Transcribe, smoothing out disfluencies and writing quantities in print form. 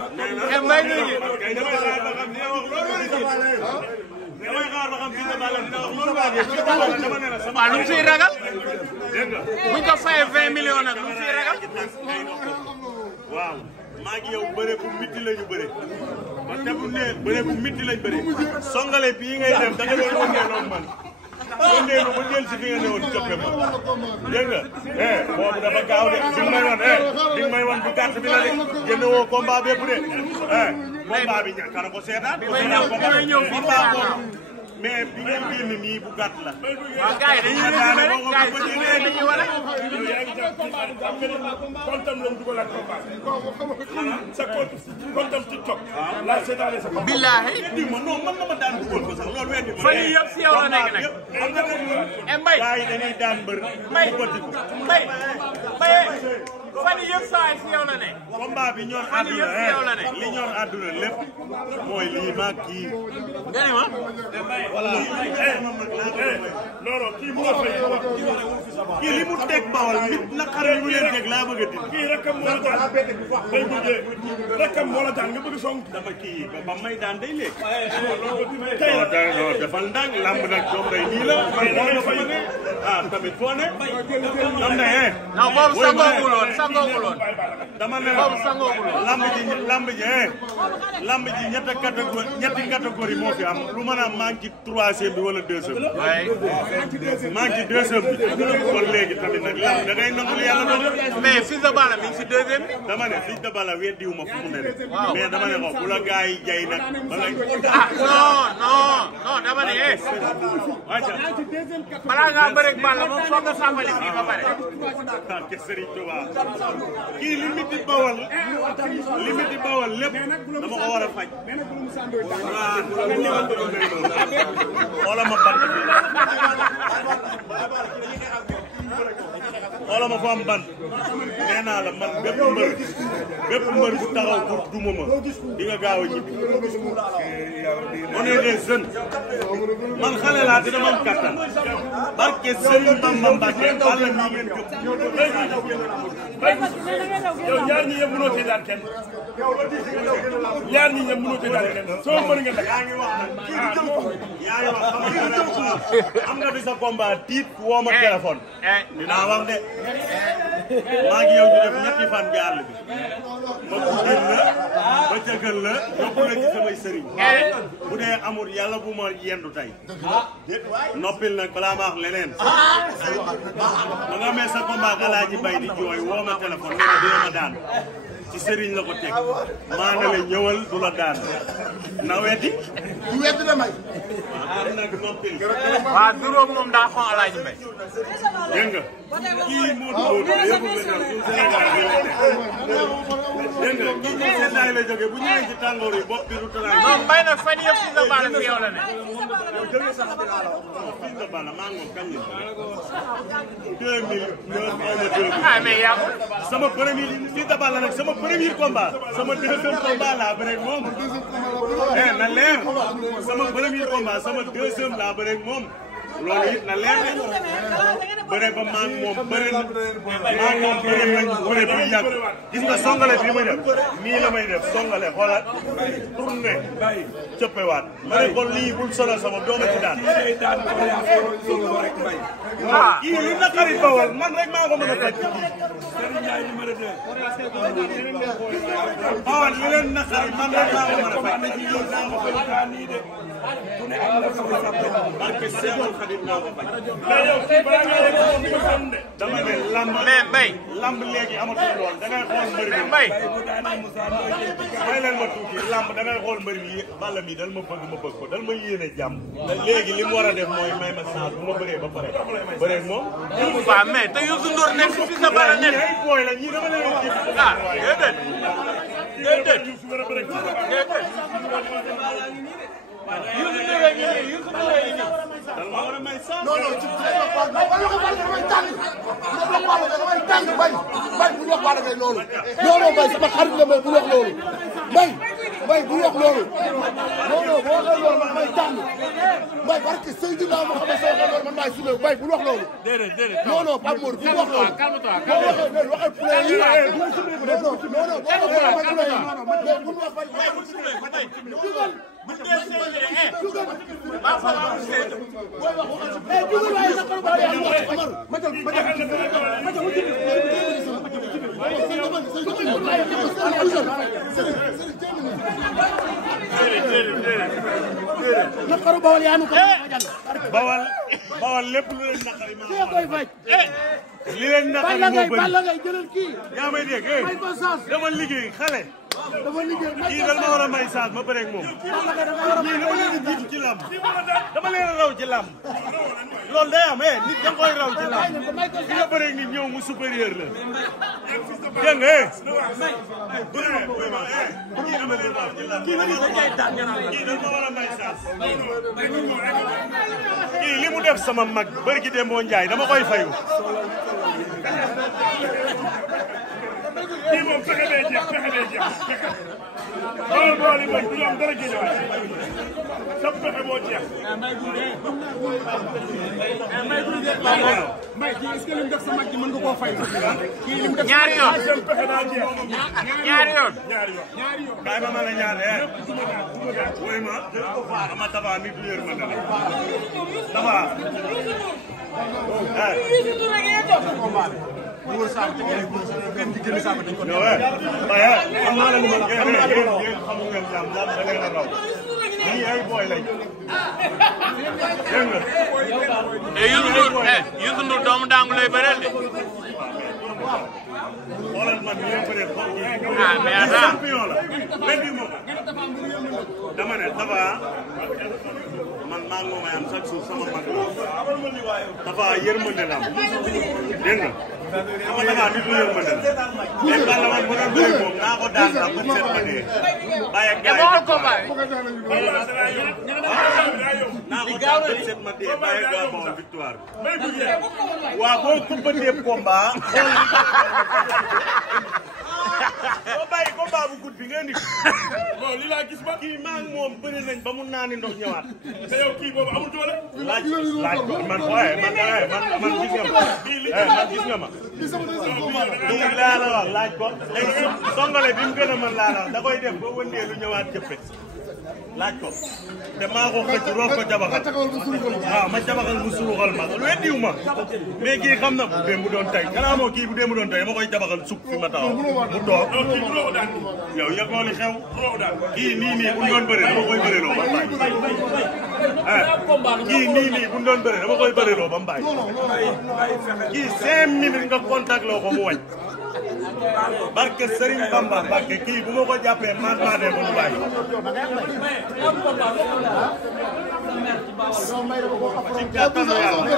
mbay mi ngi. damay xaar ba xam ni wax loolu la damay xaar ba xam fii de Balla dina wax loolu laa def fii de Balla dama ne la sama. waaw lu mu siy ragal. dégg nga. buñ ko fayee 20 millions nag lu mu siy ragal. waaw maa ngi yow bëre bu miti la ñu bëre ba te bu ne bëre bu miti lañ bëre songale bii ngay def da nga doon wëndeel noonu man wëndeelu ba jël si fi nga ne woon coppe ma dégg nga boobu dafa gaaw de di nga may wan di nga may wan bu gàtt bi la de génn woo combat bépp de combat bi ñàkk na ko seetaan combat boobu mais bi ngeen génn nii bu gàtt la. waaw gars yi dañuy résumé rek gars yi dañuy wane. yaa ngi jàpp combat bu gàtt kontam la mu dugalaat combat sa kontam TikTok. la seetaane sa combat. billaahi. non man na ma daan dugal ko sax loolu weddi ma. fan yii yëpp si yow la nekk nag. xam nga ne Mbaye gars yi dañuy daan mbër. Mbaye Mbaye fan yii yëpp saa yi si yow la ne. combat bi ñor àdduna li ñor àdduna lépp mooy lii maag kii. nga ne ma. voilà. non kii mu nga fay kii li mu teg bawal nit naqar lu leen teg laa bëgg a di. kii rek moo la daan day mujjee rek moo la daan nga bëgg song. dama kii ba may daan day léegi. non dafa ndànk lamb nag doom day nii la. man boo ma fay ne ah tamit foo ne. am na non boobu sangoogul woon sangoogul woon. dama ne boobu sangoogul woon. lamb ji ñetti catégorie moo fi am lu mën a maa ngi ci troisième bi wala deuxième bi. waaye. maa ngi ci deuxième bi. kon léegi tamit nag lamb da ngay nangu lu yàlla dogal. mais Fils de Balla mi ngi si deuxième bi. dama ne Fils de Balla weddiwu ma fu mu ne de. mais dama ne ko bu la gars yi jay nag ba ngay. non dama ne balaa ngaa bëreeg Balla moom foog nga sàmmali kii ba pare. barke Serigne Touba kii limiti bawal lépp dama ko war a faj. xoola ma bant bi xoola ma fa am bant nee naa la man bépp mbër bu taxaw pour duma ma di nga gaaw a ñibbi. on est des jeunes man xale laa te dama am kattan barke Serigne Bamba Mbacke Balla ñi ngeen jóg. yow ñaar ñi yëpp mënoo cee daan kenn ñaar ñi ñëpp mënoo cee daan kenn soo mën nga def. yaa ngi wax xam nga di sa combat tiit woo ma téléphone. dinaa wax de maa ngi yow ñu def ñetti fan ci àll bi ma guddil la ba jëgal la yóbbu la ci samay sëriñ bu dee amul yàlla bu ma yendu tey noppil nag balaa ma wax leneen ma nga amee sa combat ak Alaaji Mbay di jooy woo ma téléphone ne ma dina ma daan ci sëriñ la ko teg maa ne la ñëwal du la daan na weddi du weddi na may am nag noppil waaw juróom moom daa xon Alaaji Mbay. dégg nga kii Modou Lo yëpp la ñor ñun Sénégal bi la dégg nga kii ñun seddaay la jógee bu ñëwee ci tàngoor yi bopp bi du talaay. non mbay nag fan yëpp Fils de Balla fi yow la ne. Fils de Balla maa ngi moom kañ la 2009 ah mais yàggul. sama premier Fils de Balla nag sama premier combat sama deuxième combat laa bëreeg moom. na leer sama premier combat sama deuxième laa bëreeg moom. loolu it na leer nañ bëre ba maa ngi moom bëre nañ bëre bu yàgg gis nga songale bi may def nii la may def songale xoolal tourné cëppewaat ma ne ko lii bul sonal sama dooma ci daan kii li naqari bawal man rek maa ko mën a faj bawal li leen naqari man rek maa ko mën a faj barke Seexul Xadim naa ko faj dama ne lamb mais mbay lamb léegi amatul lool da ngay xool mbër mi mbay may leen ma tuuti lamb da ngay xool mbër mi Balla mi dal ma bëgg ko dal ma yéene jàmm léegi li mu war a def mooy may ma chance bu ma bëree ba pare bëree moom waaw mais te Youssou Ndour nekk fi Fils de Balla nekk ay booy la ñii dama leen ci ah déedéet déedéet Youssou Ndour dal ma war a may chance non ci damay tàng bañ bu wax Balla Gaye loolu non bay sama xarit la may bu wax loolu bay Mbaye bu wax loolu. non non boo waxee loolu man may tànn. Mbaye parce que Seydina Mouhamed soo ko loolu man maay suñu Mbaye bu wax loolu. déedéet. non non Pape Mor bu wax loolu. boo waxee loolu waxal poulet yi. non non boo waxee poulet yi. mais bu wax Mbaye naqaru Bawal yaa nu ko Bawal lépp lu leen naqari maa koy faj. li leen naqari moo bëri Balla Gaye jëlal kii. yaa may dégg may ko saas. dama liggéey xale. dafa liggéey kii dañ ma war a may saas ma bëre ak moom. kii dama leen a jiitu ci làmb. dama leen a raw ci làmb. loolu day am nit da nga koy raw ci làmb. ki nga bëre ak nit ñëw mu supérieur la. dégg nga kii dama leen raw ci làmb. kii dañ ma war a may saas. kii li mu def sama mag bëri ki Demba Ndiaye dama koy fayu. kii moom pexe bee jeex pexe. bool yi moom du ñu am dara géej waay sa pexe moo jeex. Mbaye kii est-ce que li mu def sa mag ji mën nga koo fay. kii li mu def ñaari yoon seen pexe daa jeex. ñaari yoon. kaay ma la ñaar wuy ma ama Tapha nit lu yërmande la Tapha wóor saa ci ngeen gën di génn saa dañ ko yow waaye am naa la ñu mën yéen xamu ngeen jàmm da ngeen a raw ñii ay booy lañ dégg nga Youssou Ndour doomu daangu lay bëreel de. xoolal man ñu ngi bëree xool mais attends champion la weddi moom dama ne Tapha man maa ngi moom am chaque jour sama mag la Tapha yërmande la am dégg nga ama Tapha nit lu yërmande la mais Balla man mën a doy moom naa ko daan sax bu seet ma dee bàyyi ak gars yi naa ko daan bu seet ma dee bàyyi ak gars moom victoire bi waaw boo kumpatee combat xool boo bàyyi combat bu gudd bi nga indi bon li laa gis ba. kii maa ngi moom bëri nañ ba mu naani ndox ñëwaat. te yow kii boobu amul doole. laaj ko man waaye man gis nga ma. man gis nga ma. kii laa la wax laaj ko. léegi songale bi mu gën a mën laa la wax da koy def ba wëndeelu ñëwaat jëppe laaj ko te maa ko xëcc roof ko jabaxal waaw ma jabaxal mu suruxal ma weddiwu ma mais kii xam na bu dee mu doon tey xanaa moo kii bu dee mu doon tey ma koy jabaxal sukk fi ma taxaw mu toog yow yëgoo li xew kii nii bu doon bëre dama koy bëreloo ba mbaay kii nii bu doon bëre dama koy bëreloo ba mbaay kii 5 minutes nga contact loo ko mu wàññ barke Serigne Bamba barke kii bu ma ko jàppee man maa dee ko lu bàyyi ci kàttanu Yàlla